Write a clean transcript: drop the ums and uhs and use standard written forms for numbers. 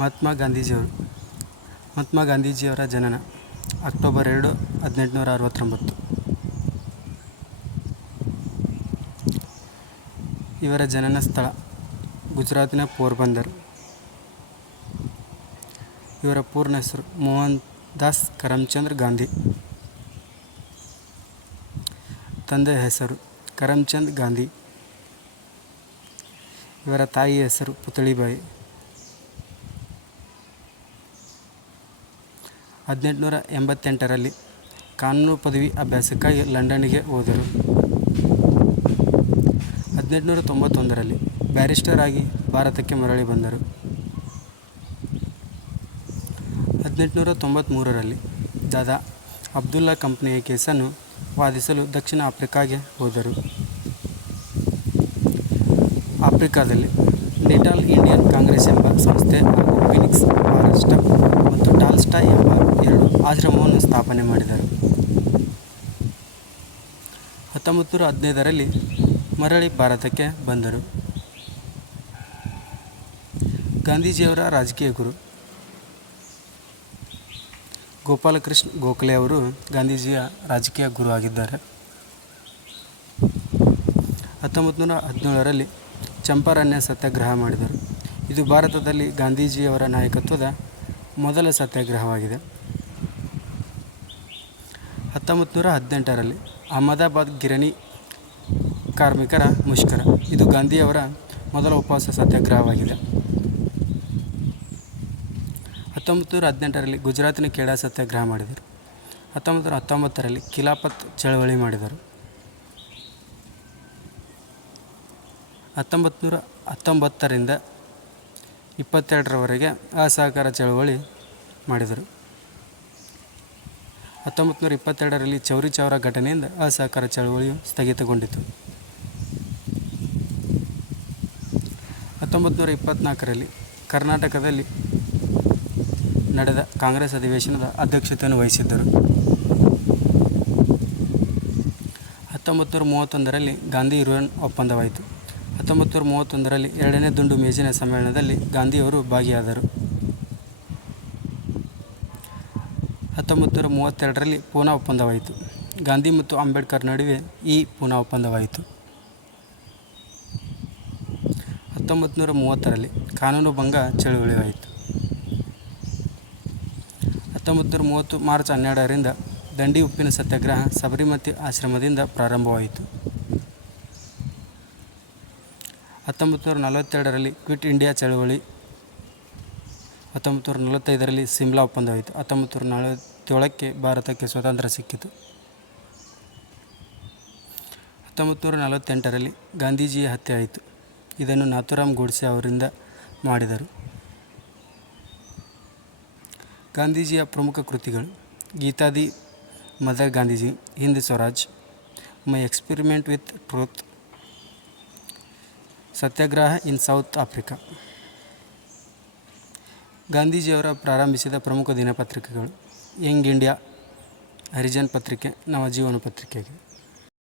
ಮಹಾತ್ಮ ಗಾಂಧೀಜಿಯವರ ಜನನ ಅಕ್ಟೋಬರ್ 2, 1869. ಇವರ ಜನನ ಸ್ಥಳ ಗುಜರಾತಿನ ಪೋರ್ಬಂದರ್. ಇವರ ಪೂರ್ಣ ಹೆಸರು ಮೋಹನ್ ದಾಸ್ ಕರಮ್ಚಂದ್ ಗಾಂಧಿ. ತಂದೆಯ ಹೆಸರು ಕರಮ್ಚಂದ್ ಗಾಂಧಿ. ಇವರ ತಾಯಿಯ ಹೆಸರು ಪುತಳಿಬಾಯಿ. 1888ರಲ್ಲಿ ಕಾನೂನು ಪದವಿ ಅಭ್ಯಾಸಕ್ಕಾಗಿ ಲಂಡನ್ನಿಗೆ ಹೋದರು. 1891ರಲ್ಲಿ ಬ್ಯಾರಿಸ್ಟರ್ ಆಗಿ ಭಾರತಕ್ಕೆ ಮರಳಿ ಬಂದರು. 1893ರಲ್ಲಿ ದಾದಾ ಅಬ್ದುಲ್ಲಾ ಕಂಪನಿಯ ಕೇಸನ್ನು ವಾದಿಸಲು ದಕ್ಷಿಣ ಆಫ್ರಿಕಾಗೆ ಹೋದರು. ಆಫ್ರಿಕಾದಲ್ಲಿ ಲಿಟಲ್ ಇಂಡಿಯನ್ ಕಾಂಗ್ರೆಸ್ ಎಂಬ ಸಂಸ್ಥೆ ಹಾಗೂ ಫೀನಿಕ್ಸ್ ಫಾರೆಸ್ಟ್ ಮತ್ತು ಟಾಲ್ಸ್ಟಾಯ್ ಎಂಬ 2 ಆಶ್ರಮವನ್ನು ಸ್ಥಾಪನೆ ಮಾಡಿದರು. 1915ರಲ್ಲಿ ಮರಳಿ ಭಾರತಕ್ಕೆ ಬಂದರು. ಗಾಂಧೀಜಿಯವರ ರಾಜಕೀಯ ಗುರು ಗೋಪಾಲಕೃಷ್ಣ ಗೋಖಲೆ ಅವರು ಗಾಂಧೀಜಿಯ ರಾಜಕೀಯ ಗುರು ಆಗಿದ್ದಾರೆ. 1917ರಲ್ಲಿ ಚಂಪಾರಣ್ಯ ಸತ್ಯಾಗ್ರಹ ಮಾಡಿದರು. ಇದು ಭಾರತದಲ್ಲಿ ಗಾಂಧೀಜಿಯವರ ನಾಯಕತ್ವದ ಮೊದಲ ಸತ್ಯಾಗ್ರಹವಾಗಿದೆ. 1918ರಲ್ಲಿ ಅಹಮದಾಬಾದ್ ಗಿರಣಿ ಕಾರ್ಮಿಕರ ಮುಷ್ಕರ. ಇದು ಗಾಂಧಿಯವರ ಮೊದಲ ಉಪವಾಸ ಸತ್ಯಾಗ್ರಹವಾಗಿದೆ. 1918ರಲ್ಲಿ ಗುಜರಾತಿನ ಖೇಡಾ ಸತ್ಯಾಗ್ರಹ ಮಾಡಿದರು. 1919ರಲ್ಲಿ ಖಿಲಾಫತ್ ಚಳವಳಿ ಮಾಡಿದರು. 1919ರಿಂದ 22ರವರೆಗೆ ಅಸಹಕಾರ ಚಳವಳಿ ಮಾಡಿದರು. 1922ರಲ್ಲಿ ಚೌರಿ ಚೌರಾ ಘಟನೆಯಿಂದ ಅಸಹಕಾರ ಚಳವಳಿಯು ಸ್ಥಗಿತಗೊಂಡಿತು. 1924ರಲ್ಲಿ ಕರ್ನಾಟಕದಲ್ಲಿ ನಡೆದ ಕಾಂಗ್ರೆಸ್ ಅಧಿವೇಶನದ ಅಧ್ಯಕ್ಷತೆಯನ್ನು ವಹಿಸಿದ್ದರು. 1931ರಲ್ಲಿ ಗಾಂಧಿ-ಇರ್ವಿನ್ ಒಪ್ಪಂದವಾಯಿತು. 1931ರಲ್ಲಿ 2ನೇ ದುಂಡು ಮೇಜಿನ ಸಮ್ಮೇಳನದಲ್ಲಿ ಗಾಂಧಿಯವರು ಭಾಗಿಯಾದರು. 1932ರಲ್ಲಿ ಪೂನಾ ಒಪ್ಪಂದವಾಯಿತು. ಗಾಂಧಿ ಮತ್ತು ಅಂಬೇಡ್ಕರ್ ನಡುವೆ ಈ ಪೂನಾ ಒಪ್ಪಂದವಾಯಿತು. 1930ರಲ್ಲಿ ಕಾನೂನು ಭಂಗ ಚಳವಳಿಯಾಯಿತು. 1930 ಮಾರ್ಚ್ 12ರಿಂದ ದಂಡಿ ಉಪ್ಪಿನ ಸತ್ಯಾಗ್ರಹ ಸಬರಮತಿ ಆಶ್ರಮದಿಂದ ಪ್ರಾರಂಭವಾಯಿತು. 1942ರಲ್ಲಿ ಕ್ವಿಟ್ ಇಂಡಿಯಾ ಚಳವಳಿ. 1945ರಲ್ಲಿ ಸಿಮ್ಲಾ ಒಪ್ಪಂದವಾಯಿತು. 1947ಕ್ಕೆ ಭಾರತಕ್ಕೆ ಸ್ವಾತಂತ್ರ್ಯ ಸಿಕ್ಕಿತು. 1948ರಲ್ಲಿ ಗಾಂಧೀಜಿಯ ಹತ್ಯೆ ಆಯಿತು. ಇದನ್ನು ನಾಥೂರಾಮ್ ಗೋಡ್ಸೆ ಅವರಿಂದ ಮಾಡಿದರು. ಗಾಂಧೀಜಿಯ ಪ್ರಮುಖ ಕೃತಿಗಳು Gita the mother Gandhiji, Hind Swaraj, my experiment with truth, Satyagraha in South Africa. ಗಾಂಧೀಜಿಯವರ ಪ್ರಾರಂಭಿಸಿದ ಪ್ರಮುಖ ದಿನಪತ್ರಿಕೆಗಳು ಯಂಗ್ ಇಂಡಿಯಾ, ಹರಿಜನ್ ಪತ್ರಿಕೆ, ನವಜೀವನ ಪತ್ರಿಕೆ.